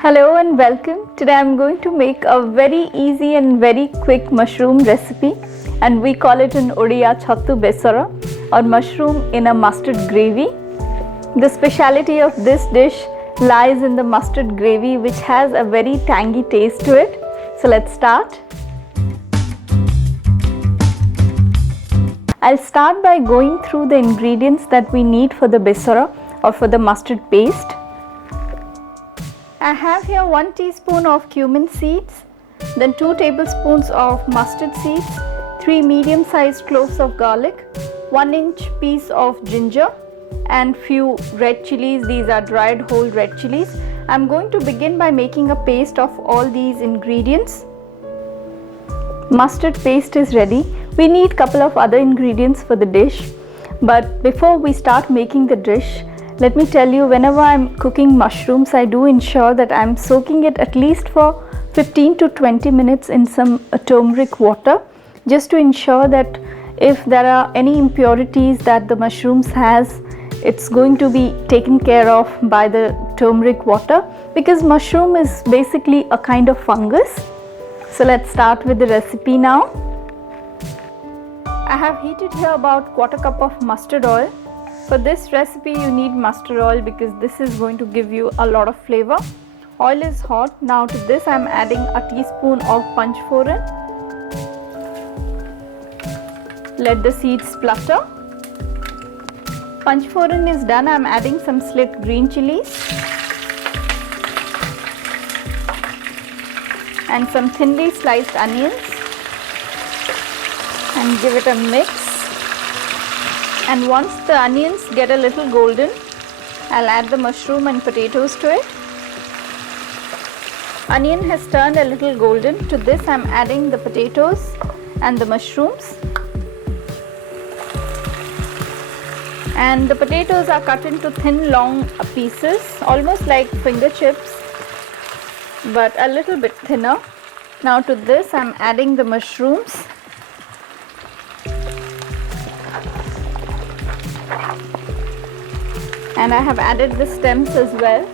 Hello and welcome. Today I'm going to make a very easy and very quick mushroom recipe, and we call it in Odia Chattu Besara or mushroom in a mustard gravy. The speciality of this dish lies in the mustard gravy, which has a very tangy taste to it. So let's start. I'll start by going through the ingredients that we need for the besara or for the mustard paste. I have here 1 teaspoon of cumin seeds, then 2 tablespoons of mustard seeds, 3 medium sized cloves of garlic, 1 inch piece of ginger and few red chilies. These are dried whole red chilies. I'm going to begin by making a paste of all these ingredients. Mustard paste is ready. We need couple of other ingredients for the dish, but before we start making the dish, let me tell you, whenever I'm cooking mushrooms, I do ensure that I'm soaking it at least for 15 to 20 minutes in some turmeric water, just to ensure that if there are any impurities that the mushrooms has, it's going to be taken care of by the turmeric water, because mushroom is basically a kind of fungus. So let's start with the recipe now. I have heated here about 1/4 cup of mustard oil. For this recipe you need mustard oil because this is going to give you a lot of flavor. Oil is hot. Now to this I am adding a teaspoon of panchforan. Let the seeds splutter. Panchforan is done. I am adding some slit green chilies and some thinly sliced onions and give it a mix. And once the onions get a little golden, I'll add the mushroom and potatoes to it. Onion has turned a little golden. To this I'm adding the potatoes and the mushrooms. And the potatoes are cut into thin long pieces, almost like finger chips, but a little bit thinner. Now to this I'm adding the mushrooms. And I have added the stems as well.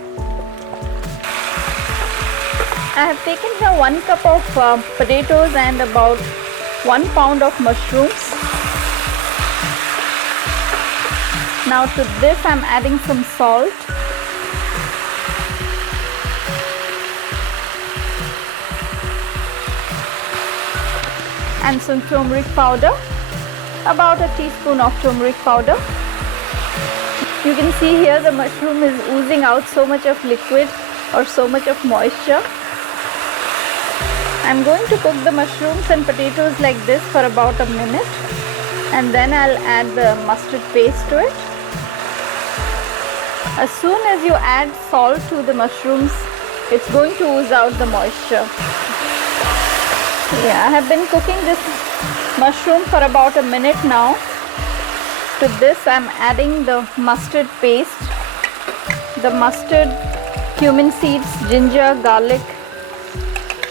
I have taken here 1 cup of potatoes and about 1 pound of mushrooms. Now to this I am adding some salt. And some turmeric powder, about a teaspoon of turmeric powder. You can see here the mushroom is oozing out so much of liquid or so much of moisture. I'm going to cook the mushrooms and potatoes like this for about a minute, and then I'll add the mustard paste to it. As soon as you add salt to the mushrooms, it's going to ooze out the moisture. I have been cooking this mushroom for about a minute now. To this I am adding the mustard paste, the mustard, cumin seeds, ginger, garlic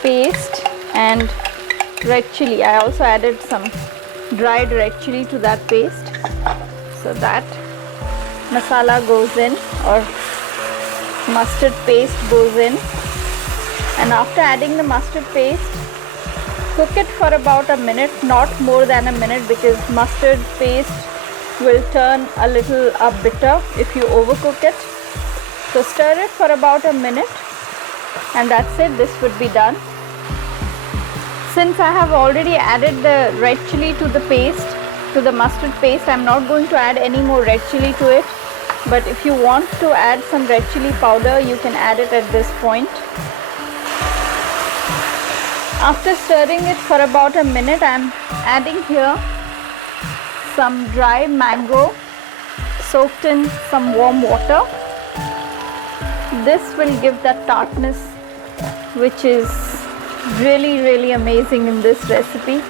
paste and red chili. I also added some dried red chili to that paste. So that masala goes in, or mustard paste goes in. And after adding the mustard paste, cook it for about a minute, not more than a minute, because mustard paste will turn a little bitter if you overcook it. So stir it for about a minute and that's it. This would be done. Since I have already added the red chili to the paste, to the mustard paste, I'm not going to add any more red chili to it. But if you want to add some red chili powder, you can add it at this point. After stirring it for about a minute, I'm adding here some dry mango soaked in some warm water. This will give that tartness which is really amazing in this recipe.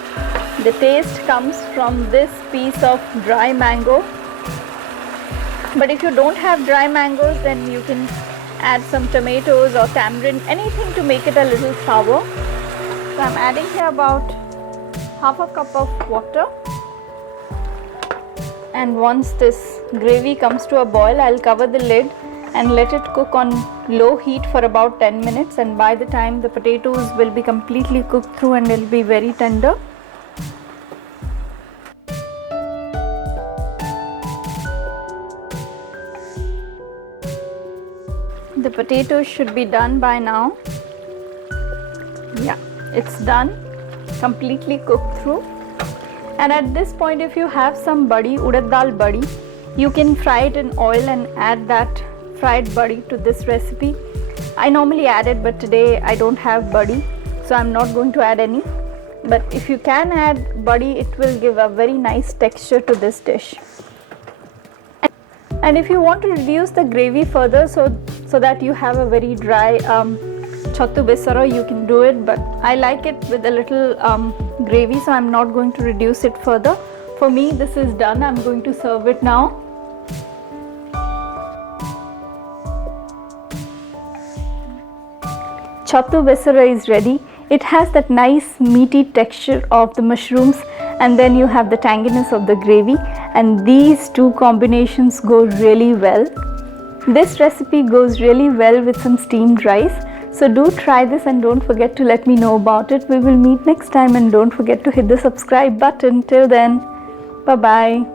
The taste comes from this piece of dry mango. But if you don't have dry mangoes, then you can add some tomatoes or tamarind, anything to make it a little sour. So I'm adding here about 1/2 cup of water. And once this gravy comes to a boil, I'll cover the lid and let it cook on low heat for about 10 minutes, and by the time the potatoes will be completely cooked through and it'll be very tender. The potatoes should be done by now. Yeah, it's done, completely cooked through. And at this point, if you have some badi, urad dal badi, you can fry it in oil and add that fried badi to this recipe. I normally add it, but today I don't have badi, so I'm not going to add any. But if you can add badi, it will give a very nice texture to this dish. And if you want to reduce the gravy further so that you have a very dry chattu besara, you can do it, but I like it with a little gravy, so I'm not going to reduce it further. For me, this is done. I'm going to serve it now. Chattu besara is ready. It has that nice meaty texture of the mushrooms, and then you have the tanginess of the gravy, and these two combinations go really well. This recipe goes really well with some steamed rice. So do try this and don't forget to let me know about it. We will meet next time, and don't forget to hit the subscribe button. Till then, bye bye.